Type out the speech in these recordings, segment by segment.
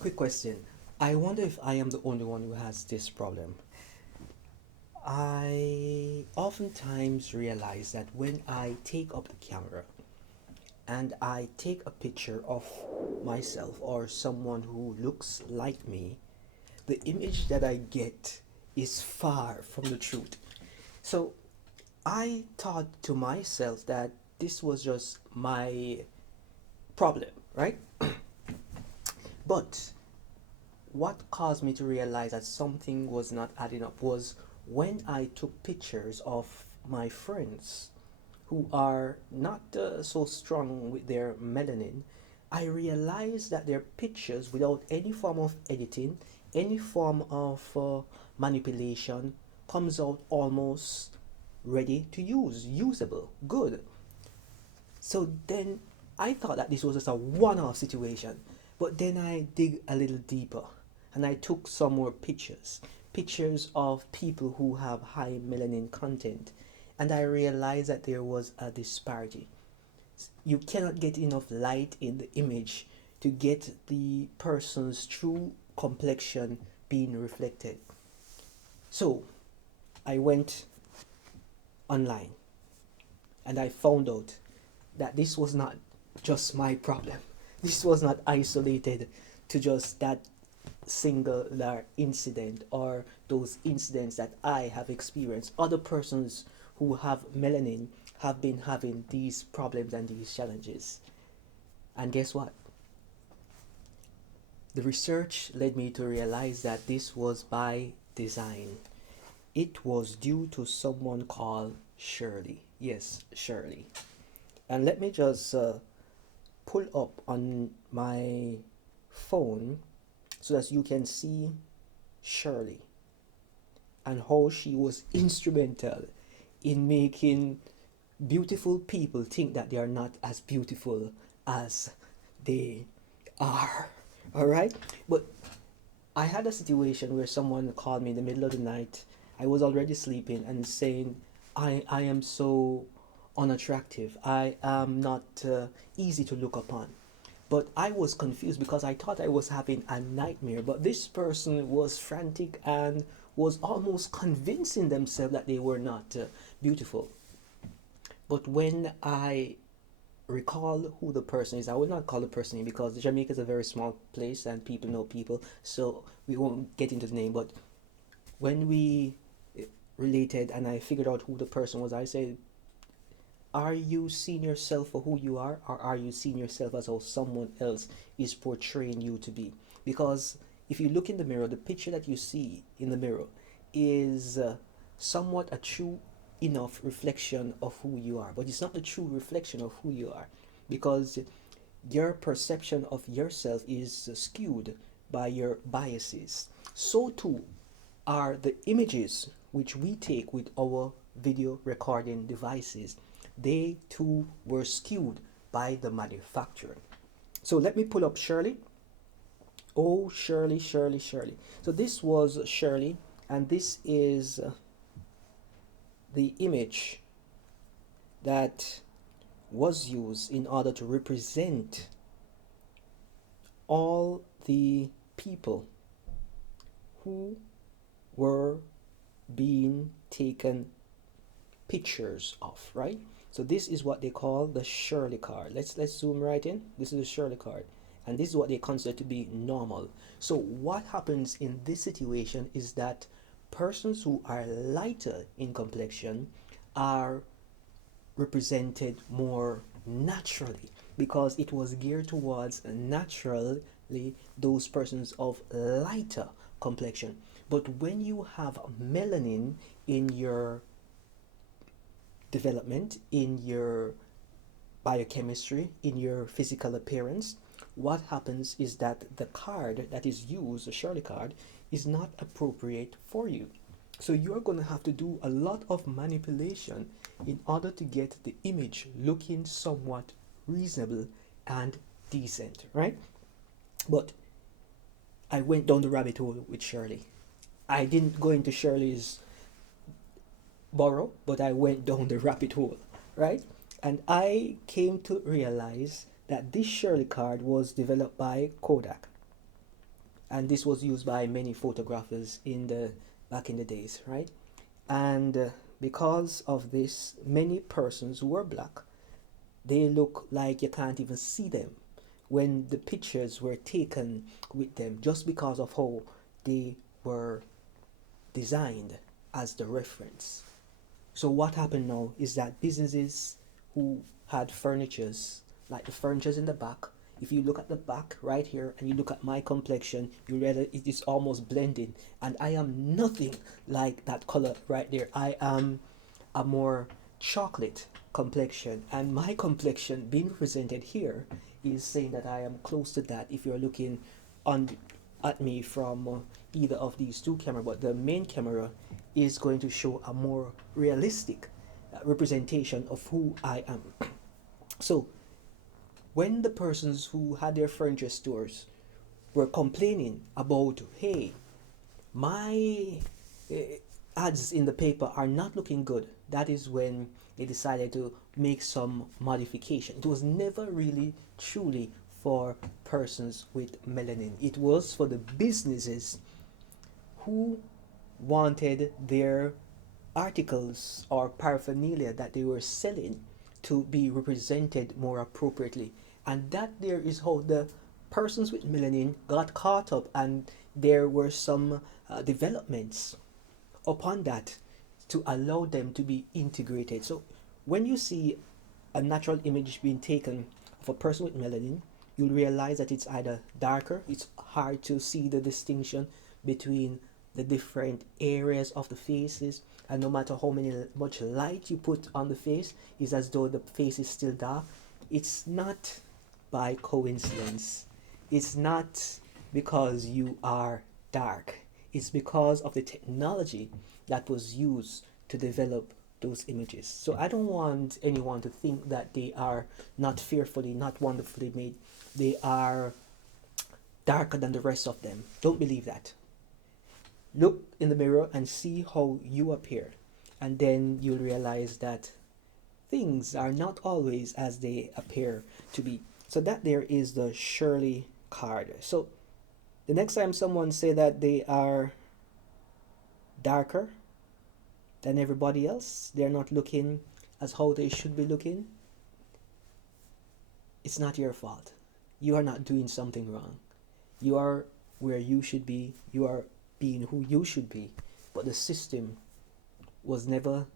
Quick question. I wonder if I am the only one who has this problem. I oftentimes realize that when I take up the camera and I take a picture of myself or someone who looks like me, the image that I get is far from the truth. So I thought to myself that this was just my problem, right? But what caused me to realize that something was not adding up was when I took pictures of my friends who are not so strong with their melanin. I realized that their pictures, without any form of editing, any form of manipulation, comes out almost ready to use, usable, good. So then I thought that this was just a one off situation. But then I dig a little deeper and I took some more pictures. Pictures of people who have high melanin content. And I realized that there was a disparity. You cannot get enough light in the image to get the person's true complexion being reflected. So I went online and I found out that this was not just my problem. This was not isolated to just that singular incident or those incidents that I have experienced. Other persons who have melanin have been having these problems and these challenges. And guess what? The research led me to realize that this was by design. It was due to someone called Shirley. Yes, Shirley. And let me just pull up on my phone so that you can see Shirley and how she was instrumental in making beautiful people think that they are not as beautiful as they are. All right? But I had a situation where someone called me in the middle of the night. I was already sleeping and saying, I am so unattractive. I am not easy to look upon. But I was confused because I thought I was having a nightmare. But this person was frantic and was almost convincing themselves that they were not beautiful. But when I recall who the person is, I will not call the person because Jamaica is a very small place and people know people, so we won't get into the name. But when we related and I figured out who the person was, I said, are you seeing yourself for who you are, or are you seeing yourself as how someone else is portraying you to be? Because if you look in the mirror, the picture that you see in the mirror is somewhat a true enough reflection of who you are, but it's not the true reflection of who you are, because your perception of yourself is skewed by your biases. So too are the images which we take with our video recording devices. They too were skewed by the manufacturer. So let me pull up Shirley. Oh, Shirley, Shirley, Shirley. So this was Shirley, and this is the image that was used in order to represent all the people who were being taken pictures of, right? So this is what they call the Shirley card. Let's zoom right in. This is the Shirley card, and this is what they consider to be normal. So what happens in this situation is that persons who are lighter in complexion are represented more naturally because it was geared towards naturally those persons of lighter complexion. But when you have melanin in your development, in your biochemistry, in your physical appearance, what happens is that the card that is used, the Shirley card, is not appropriate for you. So you're going to have to do a lot of manipulation in order to get the image looking somewhat reasonable and decent, right? But I went down the rabbit hole with Shirley. I didn't go into Shirley's burrow, but I went down the rabbit hole, right? And I came to realize that this Shirley card was developed by Kodak. and this was used by many photographers in the back in the days, right? And because of this, many persons who are black, they look like you can't even see them when the pictures were taken with them, just because of how they were designed as the reference. So what happened now is that businesses who had furnitures, like the furnitures in the back, if you look at the back right here and you look at my complexion, you realize it is almost blending, and I am nothing like that color right there. I am a more chocolate complexion, and my complexion being represented here is saying that I am close to that if you're looking on at me from either of these two cameras. But the main camera is going to show a more realistic representation of who I am. So when the persons who had their furniture stores were complaining about, hey, my ads in the paper are not looking good, that is when they decided to make some modification. It was never really truly for persons with melanin. It was for the businesses who wanted their articles or paraphernalia that they were selling to be represented more appropriately. And that there is how the persons with melanin got caught up, and there were some developments upon that to allow them to be integrated. So when you see a natural image being taken of a person with melanin, you'll realize that it's either darker, it's hard to see the distinction between the different areas of the faces, and no matter how much light you put on the face, it's as though the face is still dark. It's not by coincidence. It's not because you are dark. It's because of the technology that was used to develop those images. So I don't want anyone to think that they are not fearfully, not wonderfully made. They are darker than the rest of them. Don't believe that. Look in the mirror and see how you appear, and then you'll realize that things are not always as they appear to be. So that there is the Shirley card. So the next time someone say that they are darker than everybody else, they're not looking as how they should be looking, it's not your fault. You are not doing something wrong. You are where you should be. You are being who you should be. But the system was never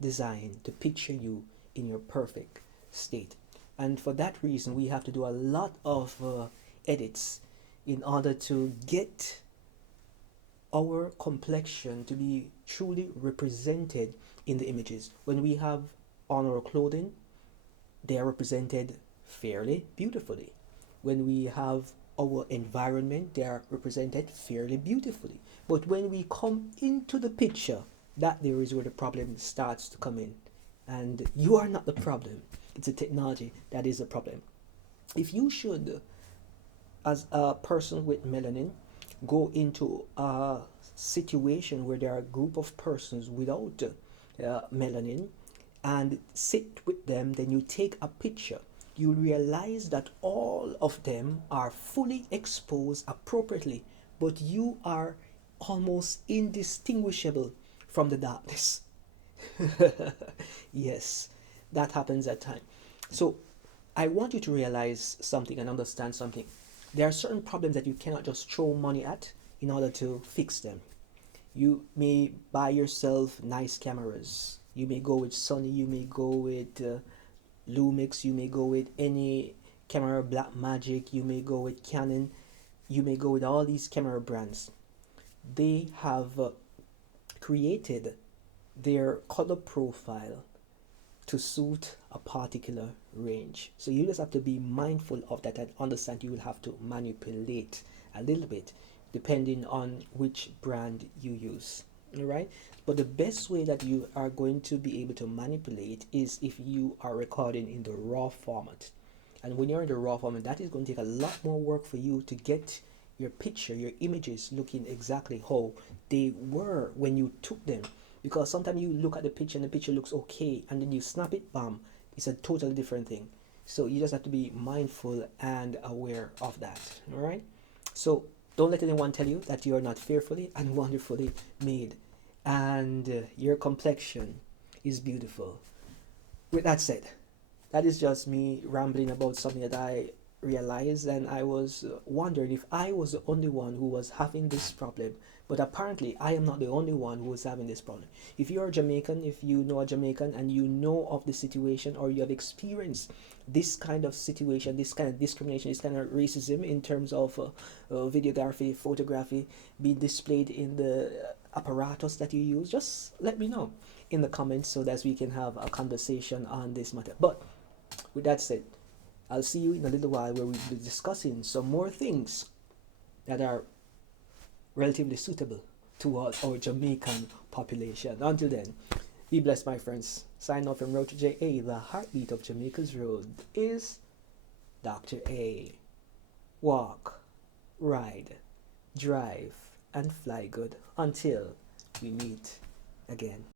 designed to picture you in your perfect state. And for that reason, we have to do a lot of edits in order to get our complexion to be truly represented in the images. When we have on our clothing, they are represented fairly beautifully. When we have our environment, they are represented fairly beautifully. But when we come into the picture, that there is where the problem starts to come in. And you are not the problem. It's the technology that is the problem. If you should, as a person with melanin, go into a situation where there are a group of persons without melanin and sit with them, then you take a picture, you realize that all of them are fully exposed appropriately, but you are almost indistinguishable from the darkness. Yes, that happens at times. So I want you to realize something and understand something. There are certain problems that you cannot just throw money at in order to fix them. You may buy yourself nice cameras. You may go with Sony, you may go with Lumix, you may go with any camera, Blackmagic, you may go with Canon, you may go with all these camera brands. They have created their color profile to suit a particular range. So you just have to be mindful of that and understand you will have to manipulate a little bit depending on which brand you use. Alright? But the best way that you are going to be able to manipulate is if you are recording in the raw format. And when you're in the raw format, that is going to take a lot more work for you to get your picture, your images looking exactly how they were when you took them. Because sometimes you look at the picture and the picture looks okay, and then you snap it, bam, it's a totally different thing. So you just have to be mindful and aware of that. All right. So Don't let anyone tell you that you are not fearfully and wonderfully made, and your complexion is beautiful. With that said, that is just me rambling about something that I realized, and I was wondering if I was the only one who was having this problem. But apparently, I am not the only one who is having this problem. If you are Jamaican, if you know a Jamaican and you know of the situation, or you have experienced this kind of situation, this kind of discrimination, this kind of racism in terms of videography, photography being displayed in the apparatus that you use, just let me know in the comments so that we can have a conversation on this matter. But with that said, I'll see you in a little while where we'll be discussing some more things that are relatively suitable towards our Jamaican population. Until then, be blessed, my friends. Sign off from RoadTripja. The heartbeat of Jamaica's road is Dr. A. Walk, ride, drive, and fly good until we meet again.